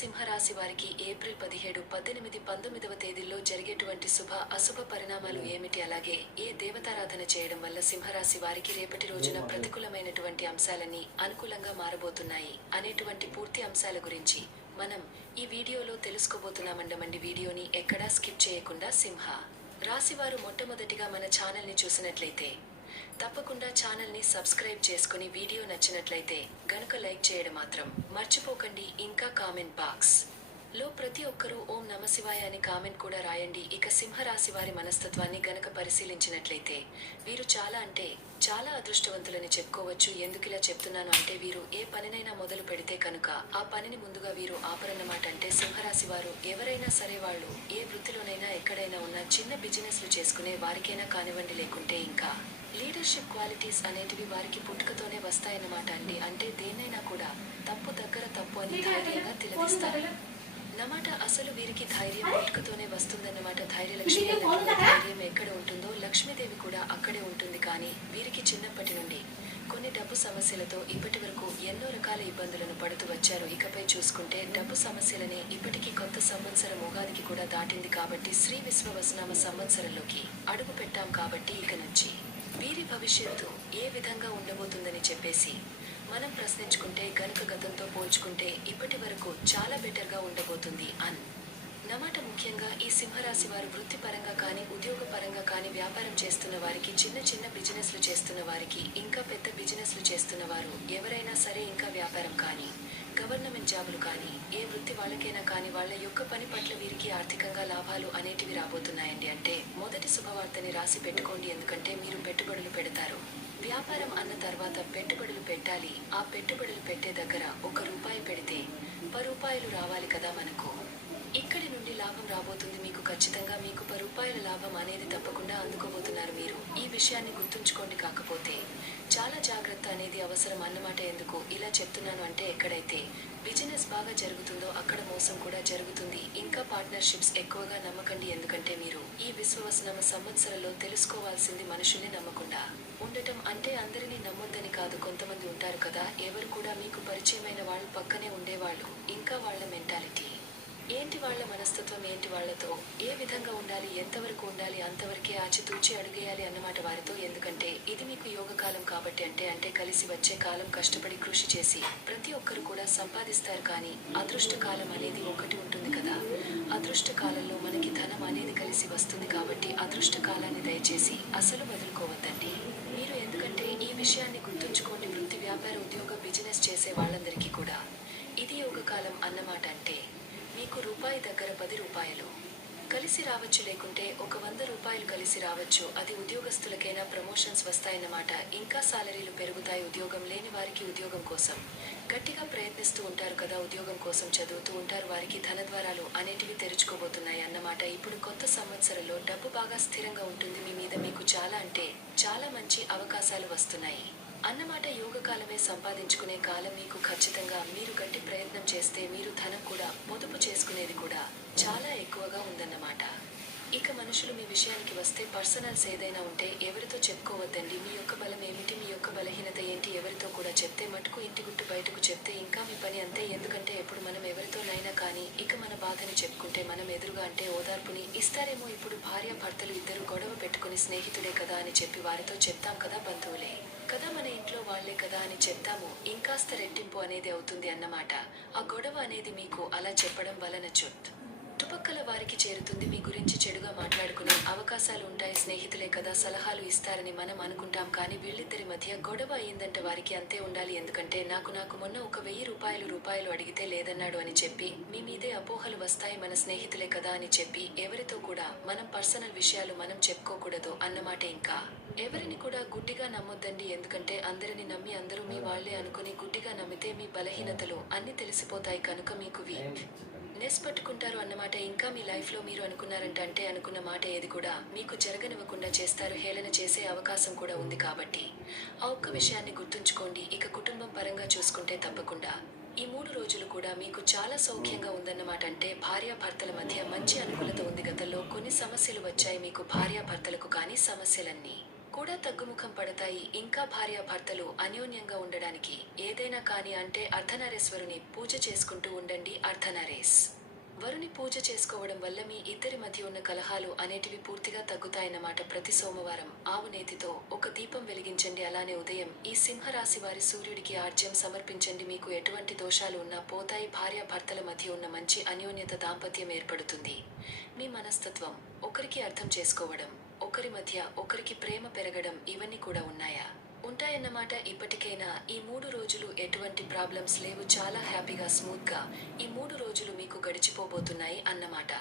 సింహరాశి వారికి ఏప్రిల్ పదిహేడు పద్దెనిమిది పంతొమ్మిదవ తేదీల్లో జరిగేటువంటి శుభ అశుభ పరిణామాలు ఏమిటి? అలాగే ఏ దేవతారాధన చేయడం వల్ల సింహరాశి వారికి రేపటి రోజున ప్రతికూలమైనటువంటి అంశాలన్నీ అనుకూలంగా మారబోతున్నాయి అనేటువంటి పూర్తి అంశాల గురించి మనం ఈ వీడియోలో తెలుసుకోబోతున్నామండమండి. వీడియోని ఎక్కడా స్కిప్ చేయకుండా సింహ. రాశివారు మొట్టమొదటిగా మన ఛానల్ని చూసినట్లయితే తప్పకుండా ఛానల్ని సబ్స్క్రైబ్ చేసుకుని వీడియో నచ్చినట్లయితే గనుక లైక్ చేయడం మాత్రం మర్చిపోకండి. ఇంకా కామెంట్ బాక్స్. లో ప్రతి ఒక్కరూ ఓం నమశివాయ అని కామెంట్ కూడా రాయండి. ఇక సింహరాశి వారి మనస్తత్వాన్ని గనక పరిశీలించినట్లయితే వీరు చాలా అంటే చాలా అదృష్టవంతులని చెప్పుకోవచ్చు. ఎందుకిలా చెప్తున్నాను అంటే వీరు ఏ పనినైనా మొదలు పెడితే కనుక ఆ పనిని ముందుగా వీరు ఆపరన్నమాట అంటే సింహరాశి వారు ఎవరైనా సరే వాళ్ళు ఏ వృత్తిలోనైనా ఎక్కడైనా ఉన్న చిన్న బిజినెస్లు చేసుకునే వారికైనా కానివ్వండి లేకుంటే ఇంకా లీడర్షిప్ క్వాలిటీస్ అనేటివి వారికి పుట్టుకతోనే వస్తాయన్నమాట అండి. అంటే దేన్నైనా కూడా తప్పు దగ్గర తప్పు అని ధైర్యంగా తిలదిస్తారు నమాట అసలు వీరికి ధైర్యం పుట్టుకతోనే వస్తుందన్నమాట. ధైర్య లక్ష్మి అయినటువంటి ధైర్యం ఎక్కడ ఉంటుందో లక్ష్మీదేవి కూడా అక్కడే ఉంటుంది. కానీ వీరికి చిన్నప్పటి నుండి కొన్ని డబ్బు సమస్యలతో ఇప్పటి వరకు ఎన్నో రకాల ఇబ్బందులను పడుతూ వచ్చారు. ఇకపై చూసుకుంటే డబ్బు సమస్యలనే ఇప్పటికీ కొత్త సంవత్సరం ఉగాదికి కూడా దాటింది కాబట్టి శ్రీ విశ్వవసనామ సంవత్సరంలోకి అడుగు పెట్టాం కాబట్టి ఇక నుంచి. వీరి భవిష్యత్తు ఏ విధంగా ఉండబోతుందని చెప్పేసి మనం ప్రశ్నించుకుంటే గనుక గతంతో పోల్చుకుంటే ఇప్పటి వరకు చాలా బెటర్గా ఉండబోతుంది అన్ నమాట ముఖ్యంగా ఈ సింహరాశి వారు వృత్తిపరంగా కానీ ఉద్యోగపరంగా కానీ వ్యాపారం చేస్తున్న వారికి చిన్న చిన్న బిజినెస్లు చేస్తున్న వారికి ఇంకా పెద్ద బిజినెస్లు చేస్తున్న వారు ఎవరైనా సరే ఇంకా వ్యాపారం కానీ గవర్నమెంట్ జాబులు కానీ ఏ వృత్తి వాళ్ళకైనా కానీ వాళ్ళ యొక్క పని పట్ల వీరికి ఆర్థికంగా లాభాలు అనేటివి రాబోతున్నాయండి. అంటే మొదటి శుభవార్తని రాసి పెట్టుకోండి. ఎందుకంటే మీరు పెట్టుబడులు పెడతారు. వ్యాపారం అన్న తర్వాత పెట్టుబడులు పెట్టాలి. ఆ పెట్టుబడులు పెట్టే దగ్గర ఒక రూపాయి పెడితే పది రూపాయలు రావాలి కదా మనకు. ఇక్కడి నుండి లాభం రాబోతుంది. మీకు ఖచ్చితంగా మీకు పది రూపాయల లాభం అనేది తప్పకుండా అందుకోబోతున్నారు మీరు. ఈ విషయాన్ని గుర్తుంచుకోండి కాకపోతే. చాలా జాగ్రత్త అనేది అవసరం అన్నమాట ఎందుకు? ఇలా చెప్తున్నాను అంటే ఎక్కడైతే బిజినెస్ బాగా జరుగుతుందో అక్కడ మోసం కూడా జరుగుతుంది. ఇంకా పార్ట్నర్షిప్స్ ఎక్కువగా నమ్మకండి ఎందుకంటే మీరు ఈ విశ్వవసనమ సంవత్సరంలో తెలుసుకోవాల్సింది మనుషుల్ని నమ్మకుండా. ఉండటం అంటే అందరినీ నమ్మొద్దని కాదు. కొంతమంది ఉంటారు కదా ఎవరు కూడా మీకు పరిచయమైన వాళ్ళు పక్కనే ఉండేవాళ్ళు. ఇంకా వాళ్ళ మెంటాలిటీ. ఏంటి వాళ్ళ మనస్తత్వం ఏంటి వాళ్ళతో? ఏ విధంగా ఉండాలి? ఎంతవరకు ఉండాలి? అంతవరకే ఆచితూచి అడుగేయాలి అన్నమాట వారితో. ఎందుకంటే ఇది మీకు యోగ కాలం కాబట్టి అంటే అంటే కలిసి వచ్చే కాలం కష్టపడి కృషి చేసి ప్రతి ఒక్కరు కూడా సంపాదిస్తారు కానీ అదృష్ట కాలం అనేది ఒకటి ఉంటుంది కదా. అదృష్ట కాలంలో మనకి ధనం అనేది కలిసి వస్తుంది కాబట్టి అదృష్ట కాలాన్ని దయచేసి అసలు వదులుకోవద్దండి. మీరు ఎందుకంటే ఈ విషయాన్ని గుర్తుంచుకోండి వృత్తి వ్యాపార ఉద్యోగ బిజినెస్ చేసే వాళ్ళందరికీ కూడా. ఇది యోగ కాలం అన్నమాట అంటే మీకు రూపాయి దగ్గర పది రూపాయలు. కలిసి రావచ్చు లేకుంటే ఒక వంద రూపాయలు కలిసి రావచ్చు. అది ఉద్యోగస్తులకైనా ప్రమోషన్స్ వస్తాయన్నమాట. ఇంకా సాలరీలు పెరుగుతాయి ఉద్యోగం లేని వారికి ఉద్యోగం కోసం. గట్టిగా ప్రయత్నిస్తూ ఉంటారు కదా ఉద్యోగం కోసం చదువుతూ ఉంటారు వారికి ధన ద్వారాలు అనేటివి తెరుచుకోబోతున్నాయి అన్నమాట. ఇప్పుడు కొత్త సంవత్సరంలో డబ్బు బాగా స్థిరంగా ఉంటుంది. మీ మీద మీకు చాలా అంటే చాలా మంచి అవకాశాలు వస్తున్నాయి. అన్నమాట యోగ కాలమే సంపాదించుకునే కాలం మీకు ఖచ్చితంగా. మీరు గట్టి ప్రయత్నం చేస్తే మీరు ధనం కూడా పొదుపు చేసుకునేది కూడా చాలా ఎక్కువగా ఉందన్నమాట. ఇక మనుషులు మీ విషయానికి వస్తే పర్సనల్స్ ఏదైనా ఉంటే ఎవరితో చెప్పుకోవద్దండి. మీ యొక్క బలం ఏమిటి? మీ యొక్క బలహీనత ఏంటి? ఎవరితో కూడా చెప్తే మటుకు ఇంటి గుట్టు బయటకు చెప్తే ఇంకా మీ పని అంతే. ఎందుకంటే ఎప్పుడు మనం ఎవరితోనైనా కానీ ఇక మన బాధని చెప్పుకుంటే మనం ఎదురుగా అంటే ఓదార్పుని ఇస్తారేమో ఇప్పుడు భార్య భర్తలు ఇద్దరు గొడవ పెట్టుకుని స్నేహితుడే కదా అని చెప్పి వారితో చెప్తాం కదా బంధువులే. కదా మన ఇంట్లో వాళ్ళే కదా అని చెప్తాము ఇంకాస్త రెట్టింపు అనేది అవుతుంది అన్నమాట. ఆ గొడవ అనేది మీకు అలా చెప్పడం వలన చుట్ చుట్టుపక్కల వారికి చేరుతుంది. మీ గురించి చెడుగా మాట్లాడుకునే అవకాశాలు ఉంటాయి స్నేహితులే కదా సలహాలు ఇస్తారని మనం అనుకుంటాం. కానీ వీళ్ళిద్దరి మధ్య గొడవ అయిందంటే వారికి అంతే ఉండాలి. ఎందుకంటే నాకు నాకు మొన్న ఒక వెయ్యి రూపాయలు రూపాయలు అడిగితే లేదన్నాడు అని చెప్పి మీ మీదే అపోహలు వస్తాయి మన స్నేహితులే కదా అని చెప్పి ఎవరితో కూడా మనం పర్సనల్ విషయాలు మనం చెప్పుకోకూడదు అన్నమాట ఇంకా. ఎవరిని కూడా గుడ్డిగా నమ్మొద్దండి. ఎందుకంటే అందరిని నమ్మి అందరూ మీ వాళ్ళే అనుకుని గుడ్డిగా నమ్మితే మీ బలహీనతలు అన్ని తెలిసిపోతాయి కనుక మీకు వీ నెస్ పట్టుకుంటారు అన్నమాట. ఇంకా మీ లైఫ్లో మీరు అనుకున్నారంటే అంటే అనుకున్న మాట ఏది కూడా మీకు జరగనివ్వకుండా చేస్తారు హేళన చేసే అవకాశం కూడా ఉంది కాబట్టి. ఆ ఒక్క విషయాన్ని గుర్తుంచుకోండి. ఇక కుటుంబం పరంగా చూసుకుంటే తప్పకుండా. ఈ మూడు రోజులు కూడా మీకు చాలా సౌఖ్యంగా ఉందన్నమాట అంటే భార్యాభర్తల మధ్య మంచి అనుకూలత ఉంది గతంలో. కొన్ని సమస్యలు వచ్చాయి మీకు భార్యాభర్తలకు కానీ సమస్యలన్నీ. కూడా తగ్గుముఖం పడతాయి. ఇంకా భార్యాభర్తలు అన్యోన్యంగా ఉండడానికి ఏదైనా కాని అంటే అర్ధనారేశ్వరుని పూజ చేసుకుంటూ ఉండండి అర్ధనారేస్ వరుని పూజ చేసుకోవడం వల్ల మీ ఇద్దరి మధ్య ఉన్న కలహాలు అనేటివి పూర్తిగా తగ్గుతాయన్నమాట ప్రతి సోమవారం. ఆవు నేతితో ఒక దీపం వెలిగించండి. అలానే ఉదయం ఈ సింహరాశి వారి సూర్యుడికి ఆర్జ్యం సమర్పించండి. మీకు ఎటువంటి దోషాలు ఉన్నా పోతాయి. భార్య భర్తల మధ్య ఉన్న మంచి అన్యోన్యత దాంపత్యం ఏర్పడుతుంది. మీ మనస్తత్వం ఒకరికి అర్థం చేసుకోవడం. ఒకరి మధ్య ఒకరికి ప్రేమ పెరగడం ఇవన్నీ కూడా ఉన్నాయా? ఉంటాయన్నమాట ఇప్పటికైనా ఈ మూడు రోజులు ఎటువంటి ప్రాబ్లమ్స్ లేవు చాలా హ్యాపీగా స్మూత్గా ఈ మూడు రోజులు మీకు గడిచిపోబోతున్నాయి అన్నమాట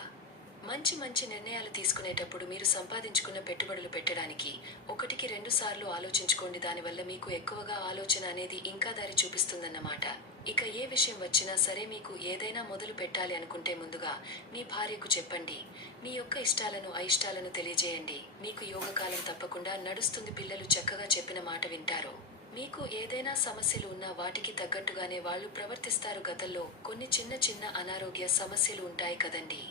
మంచి మంచి నిర్ణయాలు తీసుకునేటప్పుడు మీరు సంపాదించుకున్న పెట్టుబడులు పెట్టడానికి ఒకటికి రెండు సార్లు ఆలోచించుకోండి. దానివల్ల మీకు ఎక్కువగా ఆలోచన అనేది ఇంకా దారి చూపిస్తుందన్నమాట. ఇక ఏ విషయం వచ్చినా సరే మీకు ఏదైనా మొదలు పెట్టాలి అనుకుంటే ముందుగా మీ భార్యకు చెప్పండి. మీ యొక్క ఇష్టాలను అయిష్టాలను తెలియజేయండి. మీకు యోగకాలం తప్పకుండా నడుస్తుంది పిల్లలు చక్కగా చెప్పిన మాట వింటారు. మీకు ఏదైనా సమస్యలు ఉన్నా వాటికి తగ్గట్టుగానే వాళ్ళు ప్రవర్తిస్తారు. గతంలో కొన్ని చిన్న చిన్న అనారోగ్య సమస్యలు ఉంటాయి కదండి.